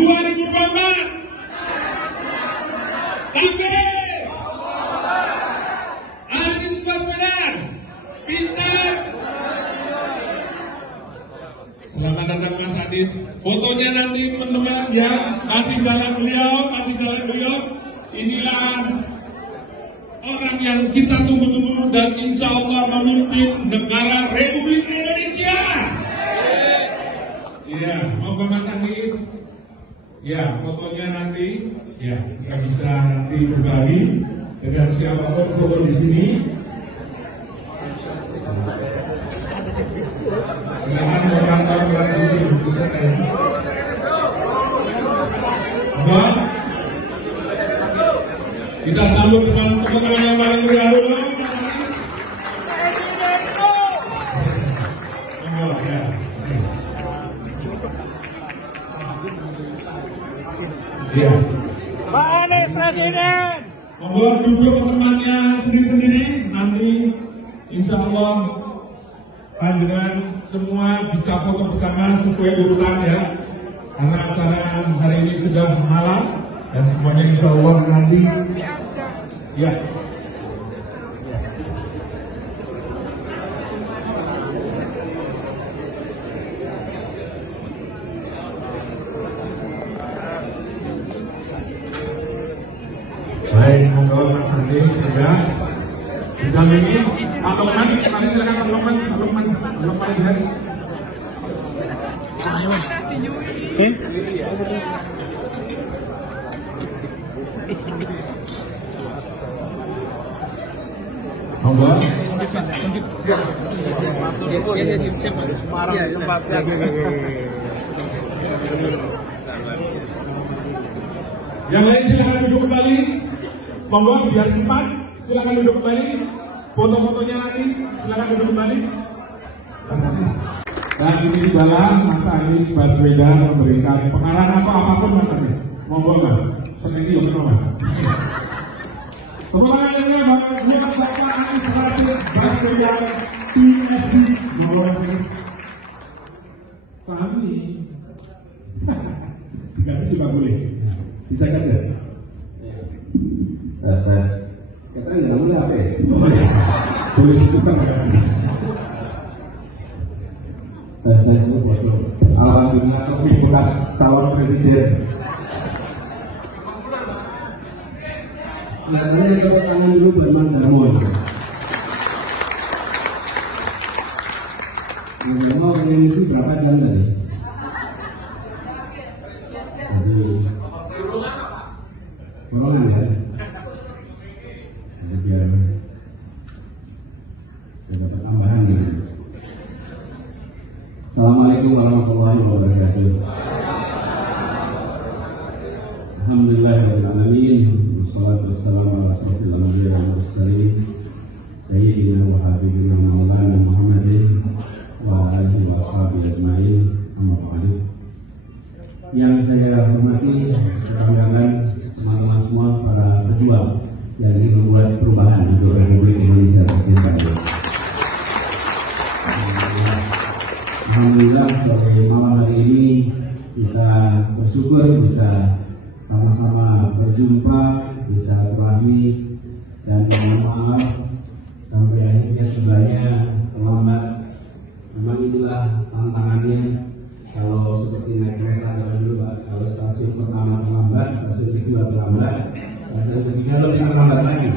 2024. Takbir. Anies Baswedan, pintar. Selamat datang Mas Anies. Fotonya nanti teman-teman ya. Kasih jalan beliau, kasih jalan beliau. Inilah orang yang kita tunggu-tunggu dan insya Allah memimpin negara Republik Indonesia. Iya, monggo Mas Anies. Ya, fotonya nanti, ya kita bisa nanti berbagi dengan siapapun foto di sini. Silakan orang-orang di sini. Kita sambut teman-teman yang paling mulia dulu. Ya. Pak Anies Presiden. Membuat duduk temannya sendiri-sendiri. Nanti insya Allah panjenengan semua bisa foto bersama sesuai urutan ya. Karena acara hari ini sudah malam dan semuanya insya Allah nanti ya. Baik, monggo Mas Anies sudah didampingi Pak Lukman, mari silakan Pak Lukman lihat. Monggo. Yang lain silakan duduk kembali. Monggo biar cepat, silakan duduk kembali. Foto-fotonya nanti silakan duduk kembali. Dan ini dalam Mas Anies Baswedan memberikan pengarahan apapun Mas Anies. Monggo Mas, seperti itu Mas. Semoga ini buat Bapak Anies Baswedan PFD nomor kami. Tidak juga boleh, bisa saja. Kita nggak boleh apa ya? Boleh bukan Saya sebut alhamdulillah aktivitas calon presiden. Nah, ini kalau tangan dulu Berman Darmon. Yang mau mengisi berapa jam tadi? Golongan ya. Biar dapat tambahan ya. Assalamualaikum warahmatullahi wabarakatuh. Alhamdulillahirrahmanirrahim. Wassalatu wassalamu ala asyrofil anbiya'i wal mursalin sayyidina wa habibina maulana Muhammadin wa alihi wa sahbihi ajmain. Amma ba'du. Yang saya hormati rekan-rekan teman-teman semua para pejuang yang ingin membuat perubahan untuk Republik Indonesia tercinta. Alhamdulillah pada malam hari ini kita bersyukur bisa sama-sama berjumpa, bisa berkahwin dan mohon maaf sampai akhirnya sebenarnya terlambat. Memang itulah tantangannya kalau seperti naik kereta dulu Pak. Kalau stasiun pertama terlambat, stasiun kedua terlambat, stasiun ketiga lebih terlambat lagi.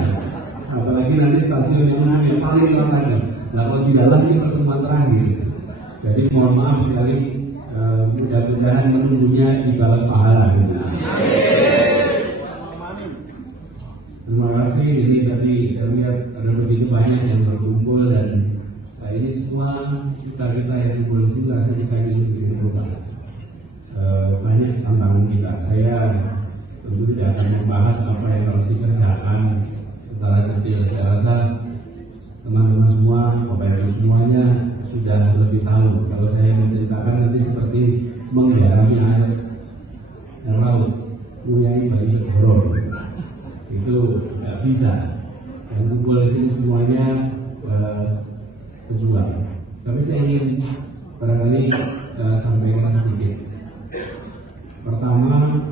Apalagi nanti stasiun yang paling lambat. Nah kalau tidak lagi pertemuan terakhir. Jadi mohon maaf sekali, mudah-mudahan menunggunya dibalas pahala. Terima kasih. Ini tadi saya lihat ada begitu banyak yang berkumpul dan ini semua kita yang berhasil rasanya kita ingin berubah. Banyak tantangan kita. Saya tentu tidak akan membahas apa yang harus dikerjakan secara detail. Saya rasa teman-teman semua, Bapak Ibu semuanya sudah lebih tahu. Kalau saya menceritakan nanti seperti menggarami air laut, punyai bayi segoro, itu tidak bisa. Yang kumpul di sini semuanya berjuang. Tapi saya ingin barangkali sampaikan sedikit. Pertama,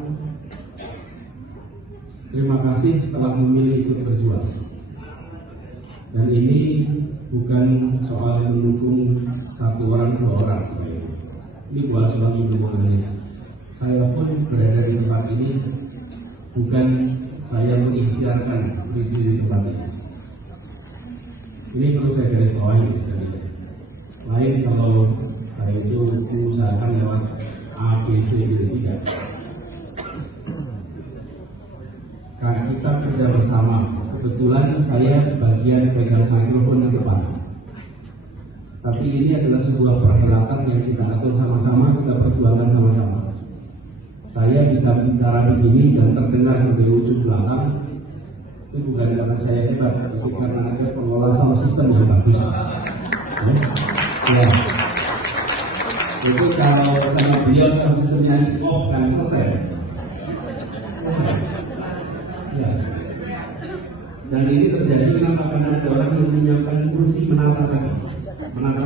terima kasih telah memilih ikut berjuang. Dan ini bukan soal mendukung satu orang dua orang. Ini bukan soal mendukung Anies. Saya pun berada di tempat ini bukan saya mengikhtiarkan diri di tempat ini. Ini perlu saya garis bawahi sekali. Lain kalau saya itu mengusahakan lewat A, B, C, D, tidak. Karena kita kerja bersama. Kebetulan saya bagian pegang mikrofon di depan. Tapi ini adalah sebuah perhelatan yang kita atur sama-sama, kita perjuangkan sama-sama. Saya bisa bicara begini dan terdengar sampai ujung belakang. Itu bukan karena saya hebat, tapi karena ada pengelola sound system yang bagus. Ya. Itu kalau sama beliau sound systemnya off dan selesai. Ya. Dan ini terjadi karena ada orang yang menyiapkan kursi menata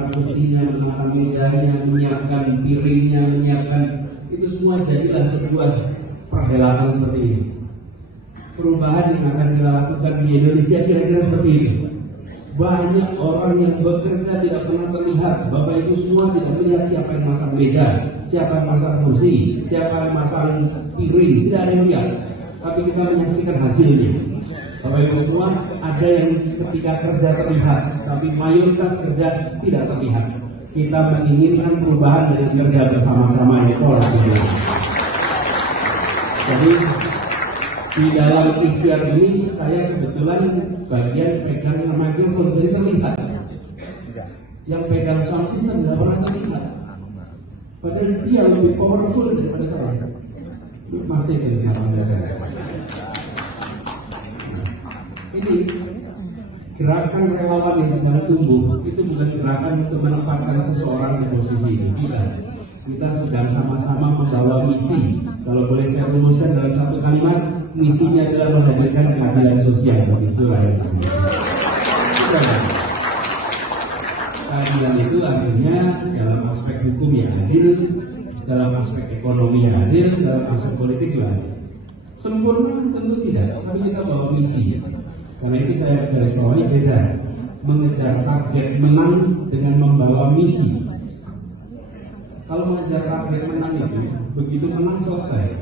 kursinya, menata mejanya, menyiapkan piringnya, menyiapkan itu semua jadilah sebuah perhelatan seperti ini. Perubahan yang akan kita lakukan di Indonesia kira-kira seperti ini. Banyak orang yang bekerja tidak pernah terlihat. Bapak Ibu semua tidak melihat siapa yang masang meja, siapa yang masang kursi, siapa yang masang piring, tidak ada yang lihat. Tapi kita menyaksikan hasilnya. Bapak Ibu semua ada yang ketika kerja terlihat, tapi mayoritas kerja tidak terlihat. Kita menginginkan perubahan dengan kerja bersama-sama yang kolaboratif. Jadi di dalam ikhtiar ini saya kebetulan bagian pegang mikrofon, jadi terlihat. Yang pegang sound system tidak pernah terlihat. Padahal dia lebih powerful daripada saya. Masih terlihat pada saya. Ini gerakan relawan yang sedang tumbuh itu bukan gerakan untuk menempatkan seseorang di posisi ini. Tidak. Kita sedang sama-sama membawa misi. Kalau boleh saya rumuskan dalam satu kalimat, misinya adalah menghadirkan keadilan sosial bagi seluruh rakyat Indonesia. Keadilan itu artinya dalam aspek hukum yang adil, dalam aspek ekonomi yang adil, dalam aspek politik yang adil. Sempurna tentu tidak, tapi kita bawa misi. Karena itu saya garis bawahi beda mengejar target menang dengan membawa misi. Kalau mengejar target menang itu begitu menang selesai,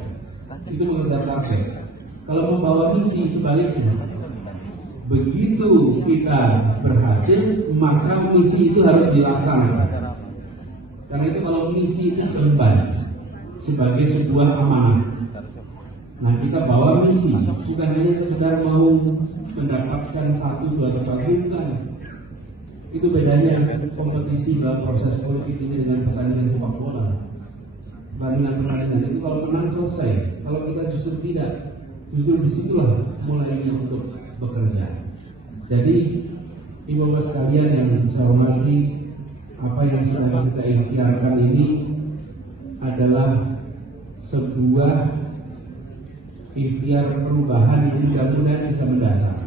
itu mengejar target. Kalau membawa misi sebaliknya, begitu kita berhasil maka misi itu harus dilaksanakan. Karena itu kalau misi itu beban sebagai sebuah amanah. Nah kita bawa misi bukan hanya sekedar mau mendapatkan satu dua tempat, bukan. Itu bedanya kompetisi dalam proses politik ini dengan pertandingan sepak bola. Pertandingan itu kalau menang selesai, kalau kita justru tidak, justru disitulah mulainya untuk bekerja. Jadi ibu bapak sekalian yang saya hormati, apa yang sedang kita ikhtiarkan ini adalah sebuah ikhtiar perubahan yang mudah-mudahan bisa mendasar.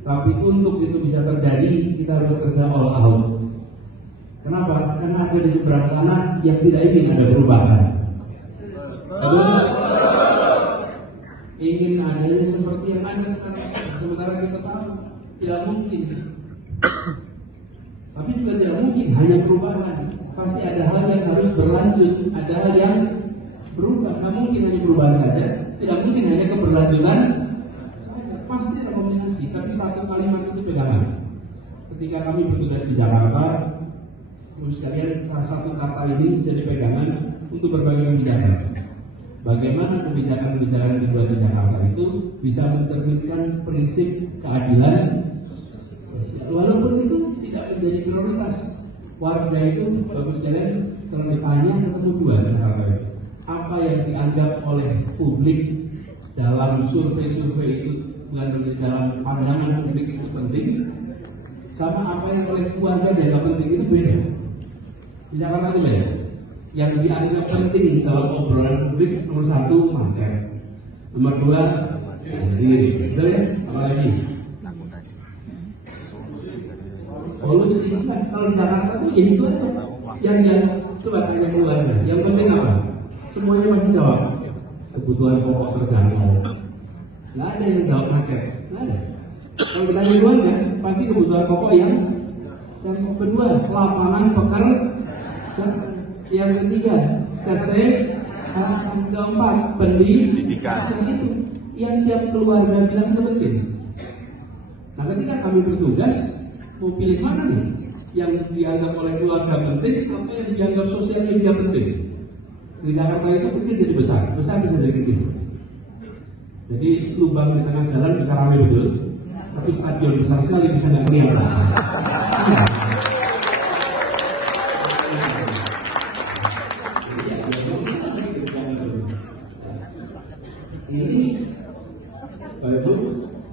Tapi untuk itu bisa terjadi, kita harus kerja all out. Kenapa? Karena ada di seberang sana yang tidak ingin ada perubahan. Ingin adanya seperti yang ada sekarang. Sementara kita tahu tidak mungkin. Tapi juga tidak mungkin hanya perubahan. Pasti ada hal yang harus berlanjut, ada hal yang berubah. Tidak mungkin hanya perubahan saja. Tidak mungkin hanya keberlanjutan. Pasti ada kombinasi, tapi satu kalimat itu pegangan. Ketika kami bertugas di Jakarta, terus sekalian satu kata ini jadi pegangan untuk berbagai kebijakan. Bagaimana kebijakan-kebijakan yang dibuat di Jakarta itu bisa mencerminkan prinsip keadilan, walaupun itu tidak menjadi prioritas. Warga itu bagus sekalian kalau ditanya ketemu dua Jakarta itu. Apa yang dianggap oleh publik dalam survei-survei itu, bukan dalam pandangan publik itu penting, sama apa yang oleh keluarga dianggap penting itu beda. Di Jakarta itu beda. Yang dianggap penting dalam obrolan publik nomor satu macet, nomor dua banjir, betul ya? Apalagi solusi kan kalau di Jakarta itu ya itu aja. Yang coba tanya keluarga, yang penting apa? Semuanya masih jawab kebutuhan pokok terjangkau. Nggak ada yang jawab macet, nggak ada. Kalau kita keduanya pasti kebutuhan pokok yang kedua lapangan pekerjaan, yang ketiga kesehatan, keempat pendidikan. Itu yang tiap keluarga bilang itu penting. Nah, ketika kami bertugas mau pilih mana nih yang dianggap oleh keluarga penting atau yang dianggap sosial media penting. Di Jakarta itu kecil jadi besar, besar bisa jadi kecil. Jadi lubang di tengah jalan bisa ramai betul, tapi stadion besar sekali bisa nggak kelihatan. Ini baru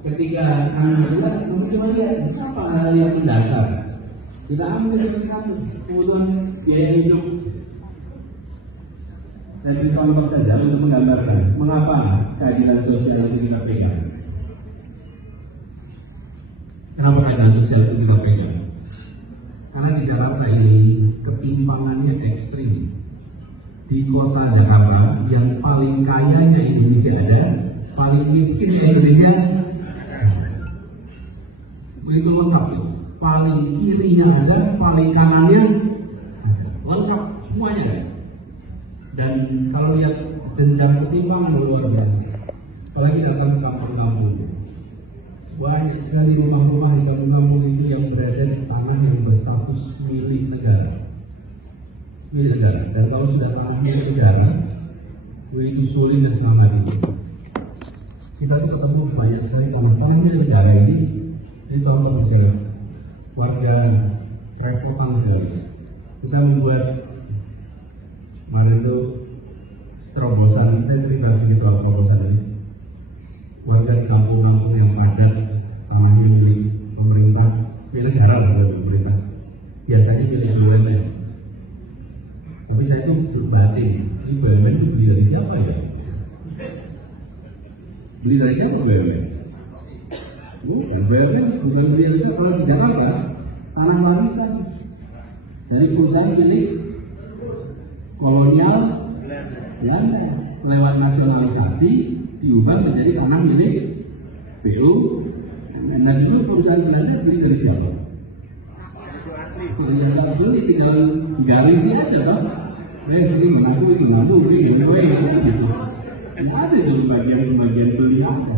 ketika kami berdua, kami coba lihat apa hal yang mendasar. Kita ambil seperti kami, kebutuhan biaya hidup. Saya beri contoh saja untuk menggambarkan mengapa keadilan sosial itu kita pegang. Kenapa keadilan sosial itu kita pegang? Karena di Jakarta ini ketimpangannya ekstrim. Di kota Jakarta yang paling kayanya Indonesia ada, paling miskinnya Indonesia begitu lengkap itu. Paling kirinya ada, paling kanannya lengkap semuanya ada. Dan kalau lihat jenjang ketimpangan luar biasa, apalagi datang ke kampung-kampung, banyak sekali rumah-rumah di kampung-kampung itu yang berada di tanah yang berstatus milik negara. Dan kalau sudah tanahnya negara, begitu sulit dan semangat itu. Kita tuh ketemu banyak sekali tanah milik negara ini contoh saya, warga repotan sekali. Kita membuat kemarin itu terobosan, saya cerita sedikit soal terobosan ini. Warga di kampung-kampung yang padat, tanahnya milik pemerintah, milik negara lah pemerintah. Biasanya milik BUMN. Tapi saya itu berbatin, ini BUMN itu beli dari siapa ya? Beli dari siapa BUMN? Bukan BUMN, bukan beli dari siapa. Kalau di Jakarta, tanah warisan dari perusahaan milik kolonial yang lewat nasionalisasi diubah menjadi tanah milik PU. Dan itu perusahaan Belanda beli dari siapa? Tidak beli, tinggal garis aja kan? Sini mengaku itu madu, ini gitu. Nggak ada itu bagian beli apa.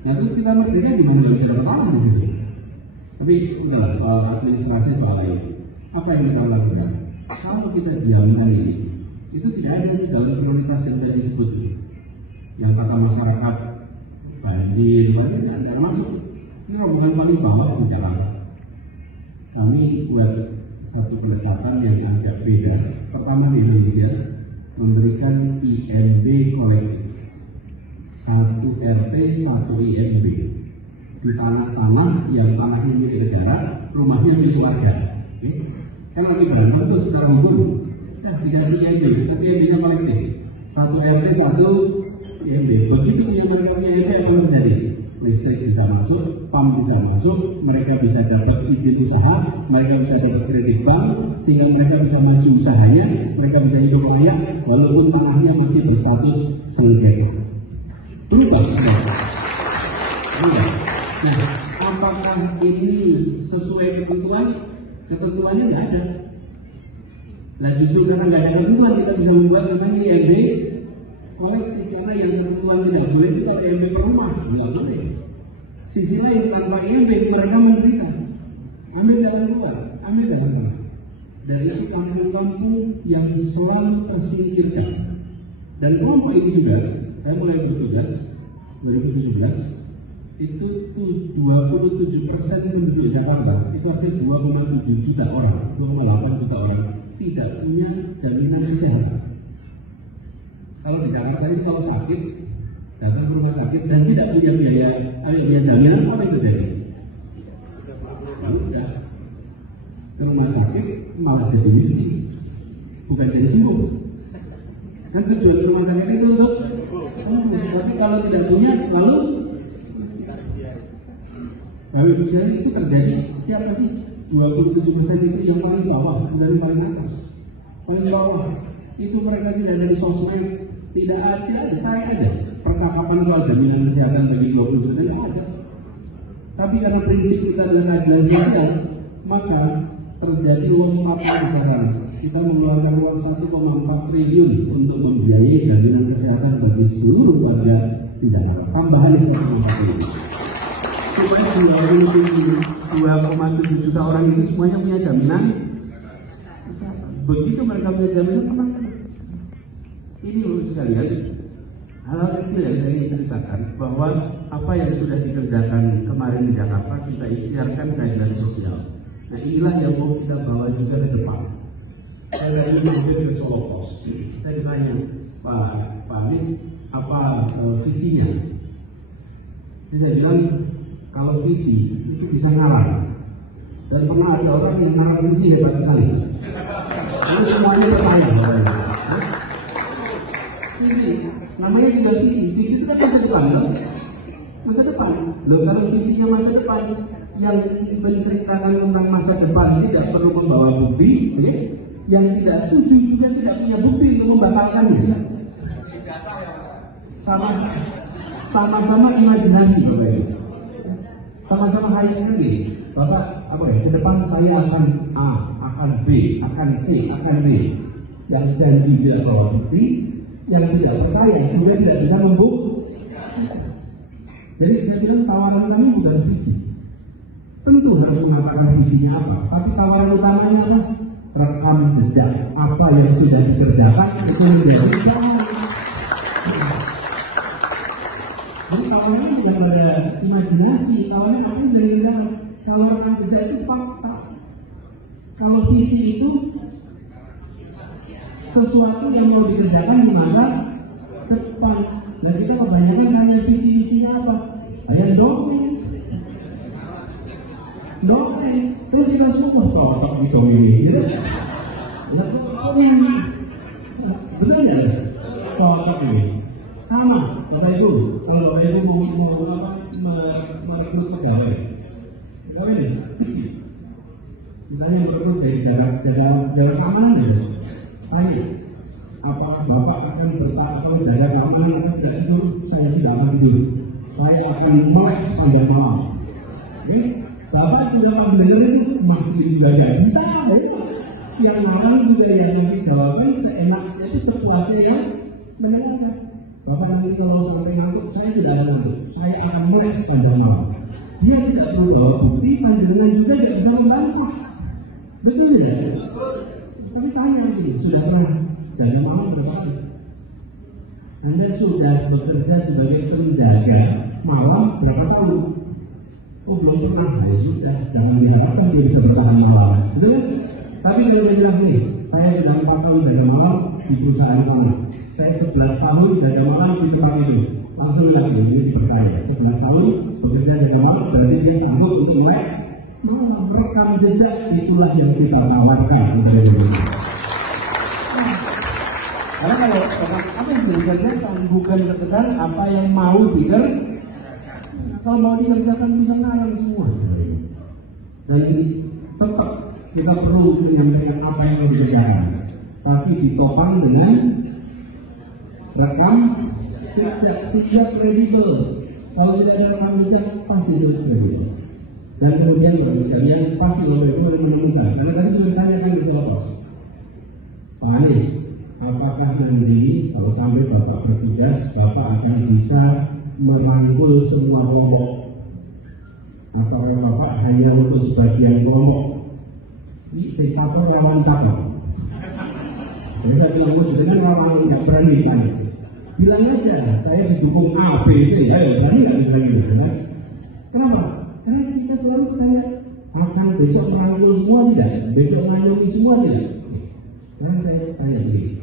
Nah terus kita merdeka gimana bisa bertahan di situ? Tapi udah soal administrasi soal ini. Apa yang kita lakukan? Kalau kita diamkan ini, itu tidak ada di dalam prioritas yang saya disebut. Yang kata masyarakat banjir, tidak ada masuk. Ini rombongan paling bawah di Jakarta. Kami buat satu pendekatan yang agak beda. Pertama di Indonesia memberikan IMB kolektif, 1 RT 1 IMB di tanah-tanah yang tanahnya milik negara, rumahnya milik warga. Kan lagi bangun tuh sekarang dulu, dikasih IMB, tapi IMB-nya kolektif, 1 RT 1 IMB. Begitu yang mereka punya IMB akan terjadi. Listrik bisa masuk, PAM bisa masuk, mereka bisa dapat izin usaha, mereka bisa dapat kredit bank, sehingga mereka bisa maju usahanya, mereka bisa hidup layak, walaupun tanahnya masih berstatus sengketa. Berubah. Nah, apakah ini sesuai ketentuan? Ketentuannya nggak ada. Nah, justru karena nggak ada ketentuan, kita bisa membuat namanya IMB kolektif, karena yang ketentuan tidak boleh itu kalau IMB per rumah, nggak boleh. Sisi lain tanpa IMB mereka memberikan, ambil jalan keluar, ambil jalan tengah. Dan itu kampung-kampung yang selalu tersingkirkan. Dan kelompok ini juga, saya mulai bertugas 2017, itu 27% penduduk Jakarta, itu artinya 2,7 juta orang, 2,8 juta orang tidak punya jaminan kesehatan. Kalau di Jakarta ini kalau sakit, datang ke rumah sakit dan tidak punya biaya jaminan, apa yang terjadi? Udah ke rumah sakit malah jadi miskin, bukan jadi sembuh. Kan tujuan rumah sakit itu untuk tapi kalau tidak punya lalu itu terjadi. Siapa sih 27% itu yang paling bawah dari paling atas? Paling bawah Itu mereka tidak ada di sosmed, tidak ada, saya ada percakapan soal jaminan kesehatan bagi 20 juta tidak ada. Tapi karena prinsip kita adalah keadilan sosial, maka terjadi uang apa di sana. Kita mengeluarkan uang 1,4 triliun untuk membiayai jaminan kesehatan bagi seluruh warga di Jakarta. Tambahan 1,4 triliun. Supaya 2,7 juta orang itu semuanya punya jaminan. Begitu mereka punya jaminan, tenang. Ini loh sekalian, hal kecil yang saya ingin ceritakan bahwa apa yang sudah dikerjakan kemarin di Jakarta kita ikhtiarkan keadilan sosial. Nah inilah yang mau kita bawa juga ke depan. Saya ini hampir ke Solo Pos. Saya ditanya Pak Anies apa visinya? Saya bilang kalau visi itu bisa ngalah. Dan pernah ada orang yang nalar visi hebat sekali. Lalu semuanya percaya. Ini namanya juga visi. Visi itu kan masa depan, loh. Masa depan. Loh kalau visinya masa depan, yang menceritakan tentang masa depan ini tidak perlu membawa bukti, ya? Yang tidak setuju juga tidak punya bukti untuk membatalkannya. Sama-sama imajinasi, Bapak Ibu. Sama-sama hayalkan ini. Bapak, apa ya? Ke depan saya akan A, akan B, akan C, akan D. Yang janji tidak bawa bukti, yang tidak percaya juga tidak bisa membuktikan. Jadi saya bilang tawaran kami bukan visi. Tentu harus mengatakan visinya apa, tapi tawaran utamanya adalah rekam jejak apa yang sudah dikerjakan itu menjadi usaha. Jadi tawarannya tidak ada imajinasi, tawarannya apa yang sudah tawaran jejak itu fakta. Kalau visi itu sesuatu yang mau dikerjakan di masa depan. Dan kita kebanyakan hanya visi-visinya apa? Hanya dongeng. Terus kita semua cocok di komuni. Gitu. Betul ya? Cocok ini. Sama, Bapak Ibu. Kalau Bapak Ibu mau merekrut pegawai ini. Misalnya merekrut dari jarak aman gitu. Ayo, apakah Bapak akan bertahan atau jaga keamanan atau tidak itu? Saya tidak akan tidur. Saya akan melek sepanjang malam. Oke? Bapak sudah pas dengar itu masih dijaga. Bisa ada ya? Yang orang juga yang ngasih jawaban seenaknya itu sepuasnya ya mendengarkan. Bapak nanti kalau sampai ngantuk, saya tidak akan ngantuk. Saya akan melek sepanjang malam. Dia tidak perlu bawa bukti, panjenengan juga tidak bisa membantu. Betul ya? Tapi tanya ini, sudah pernah jaga malam berapa kali? Anda sudah bekerja sebagai penjaga malam berapa tahun? Oh belum pernah, ya sudah, jangan diharapkan dia bisa bertahan malam. Betul? Tapi kalau dia bilang ini, saya sudah 4 tahun jaga malam di perusahaan sana. Saya 11 tahun jaga malam di tempat itu. Langsung bilang ini dipercaya. 11 tahun bekerja jaga malam, berarti dia sanggup untuk melek. Rekam jejak itulah yang kita tawarkan. Karena kalau apa yang dikerjakan bukan sekedar apa yang mau dikerjakan. Kalau mau dikerjakan bisa ngarang semua. Dan ini tetap kita perlu menyampaikan apa yang mau dikerjakan, tapi ditopang dengan rekam jejak kredibel. Kalau tidak ada rekam jejak pasti sulit kredibel. Dan kemudian bagi sekalian pasti Bapak Ibu menemukan. Karena tadi sudah ditanyakan di Solo Pos, Pak Anies, apakah nanti kalau sampai Bapak bertugas, Bapak akan bisa merangkul semua kelompok? Atau Bapak hanya untuk sebagian kelompok? Ini sekator rawan takut. Jadi saya bilang dengan rawan yang berani kan. Bilang aja, saya didukung A, B, C. Ayo, berani nggak bilang gitu? Kenapa? Karena kita selalu tanya, akan besok merangkul semua tidak? Besok mengayomi semua tidak? Karena saya tanya ini,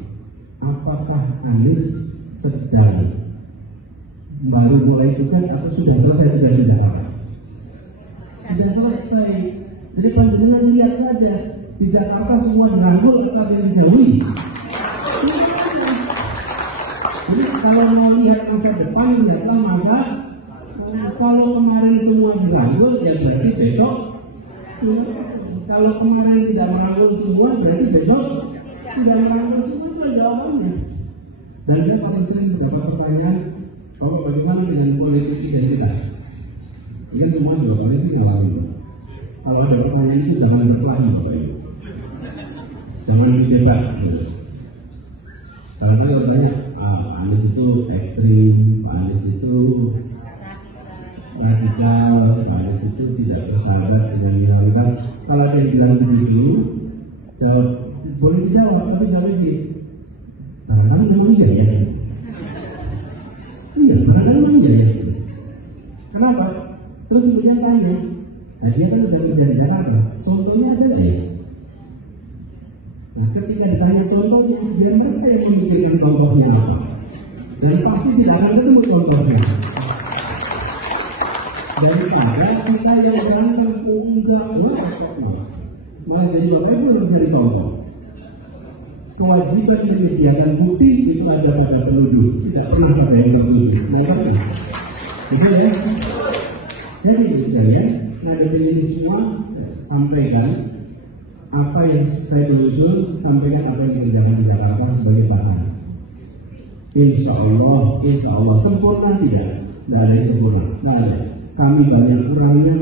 apakah Anies sedang baru mulai tugas atau sudah selesai tugas di Jakarta? Sudah selesai. Jadi panjenengan lihat saja di Jakarta semua merangkul tetap yang dijauhi. Jadi kalau mau lihat masa depan, lihatlah masa. Kalau kemarin semua dirangkul, ya berarti besok. Kalau kemarin tidak merangkul semua, berarti besok tidak merangkul semua. ada jawabannya. Dan saya paling sering mendapat pertanyaan, kalau bagaimana dengan politik identitas? Ini kan semua jawabannya sih ngalamin. Kalau ada pertanyaan itu jangan berkelahi, Bapak Ibu. Jangan didebat. Karena kalau banyak, Anies itu ekstrim, Anies itu radikal, Anies itu tidak bersahabat dengan minoritas. Kalau ada yang bilang begitu, jawab, boleh dijawab, tapi jawab ini. Karena kamu memang iya ya? Iya, karena memang iya ya? Kenapa? Terus kemudian tanya, nah dia kan udah kerja di Jakarta, contohnya ada deh. Nah ketika ditanya contohnya, dia mereka yang memikirkan contohnya apa. Dan pasti tidak akan ketemu contohnya. Daripada kita yang berantem enggak malah jadi apa yang belum jadi contoh. Kewajiban yang menyediakan bukti itu ada pada penuduh, tidak pernah pada yang tertuduh. Nah itu, itu ya. Jadi ya, nah dari ini semua sampaikan apa yang saya telusur, sampaikan apa yang dikerjakan di Jakarta sebagai bahan. Insya Allah sempurna tidak? Tidak ada yang sempurna. Tidak ada. Kami banyak kurangnya,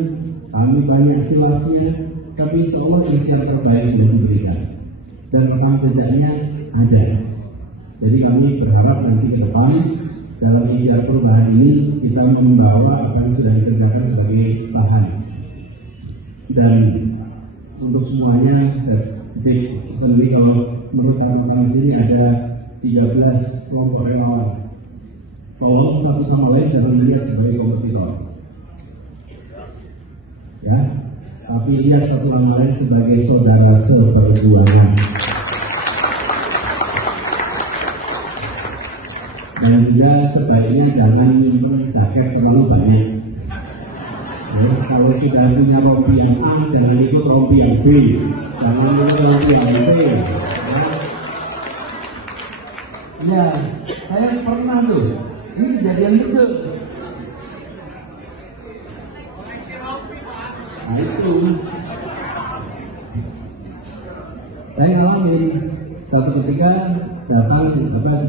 kami banyak khilafnya, tapi insya Allah yang terbaik sudah diberikan. Dan rekam jejaknya ada. Jadi kami berharap nanti ke depan dalam ikhtiar perubahan ini kita membawa apa yang sudah dikerjakan sebagai bahan. Dan untuk semuanya, jadi kalau menurut teman-teman sini ada 13 kelompok relawan. Tolong satu sama lain jangan melihat sebagai kompetitor, ya. Tapi lihat satu sama lain sebagai saudara seperjuangan. Dan juga sebaiknya jangan nyimpen jaket terlalu banyak. Ya, kalau kita punya rompi yang A, jangan ikut rompi yang B, jangan ikut rompi yang C. Ya, saya pernah tuh. Ini kejadian itu. Nah itu. Saya ngalamin satu ketika datang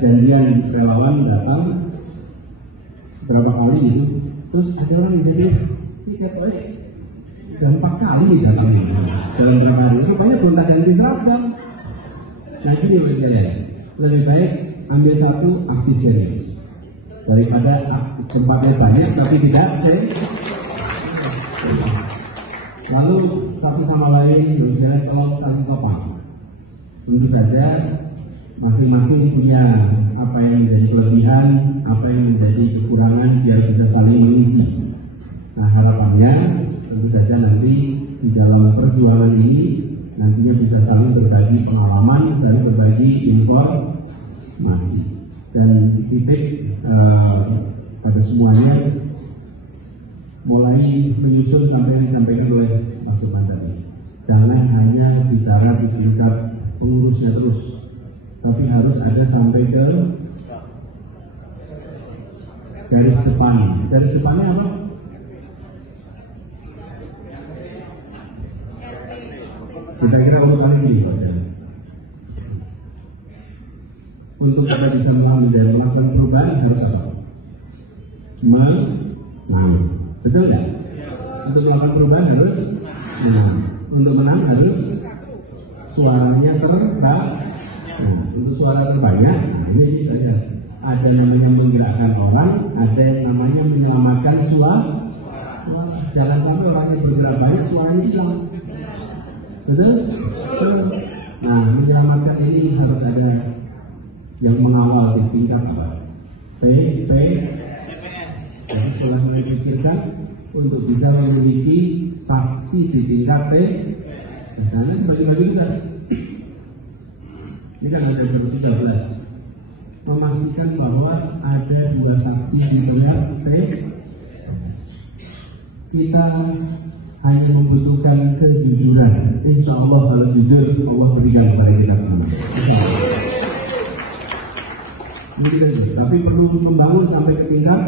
kejadian relawan datang berapa kali gitu. Terus ada orang yang jadi tiket dan 4 kali datangnya dalam berapa hari. Rupanya belum ada ganti seragam. Nah ini berbeda. Lebih baik ambil satu aktif jenis daripada tempatnya banyak tapi tidak jenis. Lalu satu sama lain berjalan kalau satu topang. Tentu saja masing-masing punya apa yang menjadi kelebihan, apa yang menjadi kekurangan biar bisa saling mengisi. Nah harapannya tentu saja nanti di dalam perjuangan ini nantinya bisa saling berbagi pengalaman, saling berbagi informasi dan titik pada semuanya mulai menyusun sampai yang disampaikan oleh Mas Sultan tadi. Jangan hanya bicara di tingkat pengurusnya terus, tapi harus ada sampai ke garis depan. Garis depannya apa? Kita kira untuk kali ini, untuk kita bisa melakukan perubahan harus apa? Betul tidak? Untuk melakukan perubahan harus untuk menang harus suaranya terbanyak. Untuk suara terbanyak, ini saja. Ada yang menggerakkan orang, ada yang namanya menyelamatkan suara. Jangan sampai orang yang bergerak banyak suaranya hilang. Betul? Nah, menyelamatkan ini harus ada yang mengawal di tingkat apa? P. Jadi setelah memikirkan untuk bisa memiliki saksi di tingkat P, misalnya bagi-bagi tugas. Ini kan ada 13. Memastikan bahwa ada 2 saksi di tingkat P. Kita hanya membutuhkan kejujuran. Insya Allah kalau jujur, Allah berikan kepada kita semua. Tapi perlu membangun sampai ke tingkat.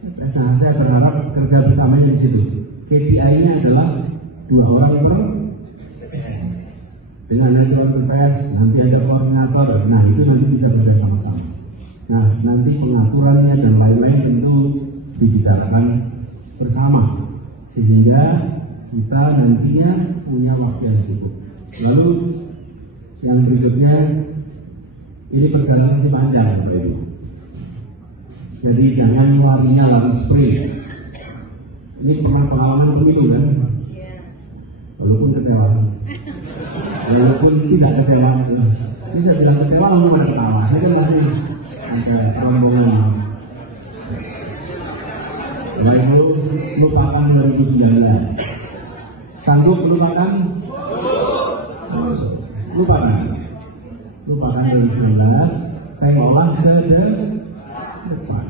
Nah, saya berharap kerja bersama di situ. KPI-nya adalah 2 orang per dengan nanti Dewan Pers, nanti ada koordinator, nah itu nanti bisa bersama-sama. Nah nanti pengaturannya dan lain-lain tentu dibicarakan bersama sehingga kita nantinya punya waktu yang cukup. Lalu yang berikutnya, ini perjalanan masih panjang, Bapak Ibu. Jadi jangan larinya lari sprint. Ini pengalaman pemilu kan? Walaupun kecewa, walaupun tidak kecewa, ini saya bilang kecewa lalu ada ketawa. Saya kan masih ada rombongan. Lalu lupakan 2019. Sanggup lupakan? Lupakan 2019. Tengoklah ke depan.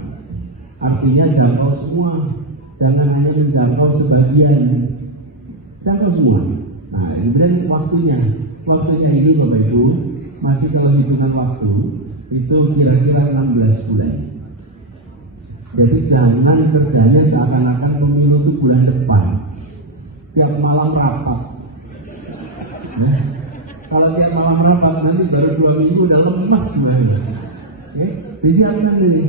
Artinya jangkau semua. Jangan hanya menjangkau sebagian. Jangkau semua. Nah, kemudian waktunya ini Bapak Ibu masih dalam hitungan waktu itu kira-kira 16 bulan. Jadi jangan kerjanya seakan-akan pemilu itu bulan depan. Tiap malam rapat. Nah, kalau tiap malam rapat nanti baru 2 minggu udah lemas semuanya. Disiapkan ini.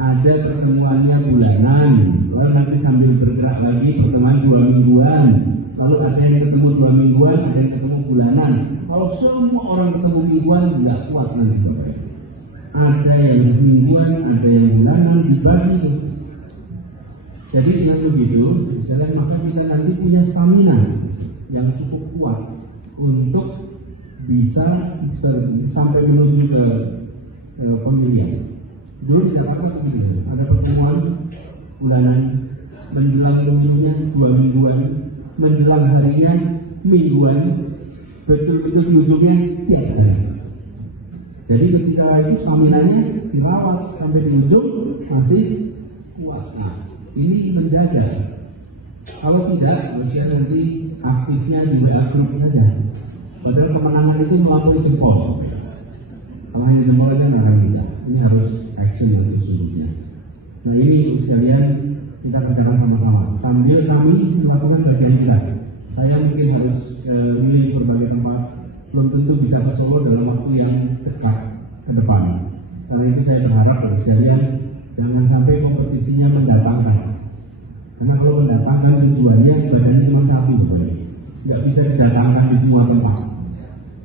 Ada pertemuannya bulanan, lalu nanti sambil bergerak lagi pertemuan 2 mingguan, lalu ada yang ketemu 2 mingguan, ada yang ketemu bulanan. Kalau semua orang ketemu mingguan tidak kuat nanti. Ada yang mingguan, ada yang bulanan, dibagi. Jadi dengan begitu, maka kita nanti punya stamina yang cukup kuat untuk bisa sampai menuju ke pemilihan. Dulu di Jakarta begini, ada pertemuan bulanan, menjelang pemilunya 2 mingguan, menjelang harinya mingguan, betul-betul di ujungnya tiap hari. Jadi ketika itu staminanya dirawat sampai di ujung masih kuat. Nah, ini menjaga. Kalau tidak, maksudnya nanti aktifnya juga aktif saja. Padahal kemenangan itu melalui jempol. Kalau hanya jempol aja nggak akan bisa. Ini harus action yang sesungguhnya. Nah ini sekalian kita kerjakan sama-sama. Sambil kami melakukan bagian kita. Saya mungkin harus milih berbagai tempat. Belum tentu bisa ke Solo dalam waktu yang dekat ke depan. Karena itu saya berharap sekalian jangan sampai kompetisinya mendatangkan. Karena kalau mendatangkan tujuannya ibadahnya cuma satu, nggak bisa didatangkan di semua tempat.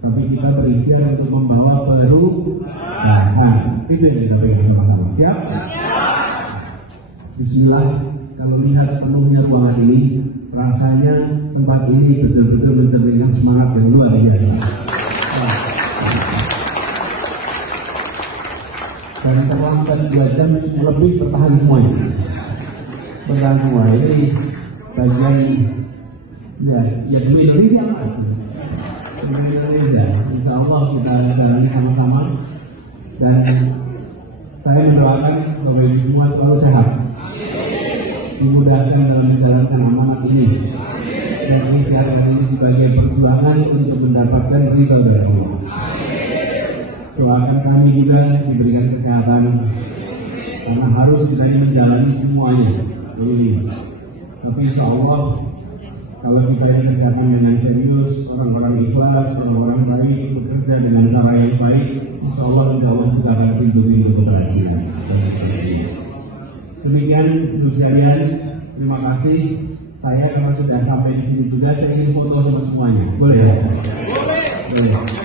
Tapi kita berikhtiar untuk membawa perubahan. Nah, itu yang kita pegang sama-sama. Siap? Bismillah. Kalau lihat penuhnya ruangan ini, rasanya tempat ini betul-betul mencerminkan semangat yang luar biasa. Dan terlambat 2 jam lebih bertahan semuanya. Bertahan semua. Ini bagian ya dulu Indonesia Mas. Indonesia. Insya Allah kita jalani sama-sama. Dan saya mendoakan Bapak Ibu semua selalu sehat. Dimudahkan dalam menjalankan amanat ini. Dan ikhtiar ini sebagai perjuangan untuk mendapatkan ridha dari Allah. Doakan kami juga diberikan kesehatan, karena harus kita menjalani semuanya. Tapi insya Allah kalau kita kerjakan dengan serius, orang-orang ikhlas, orang-orang baik bekerja dengan cara yang baik, insya Allah juga akan pintu-pintu keberhasilan. Demikian untuk sekalian, terima kasih. Saya kalau sudah sampai di sini juga, saya ingin foto sama semuanya. Boleh ya? Boleh.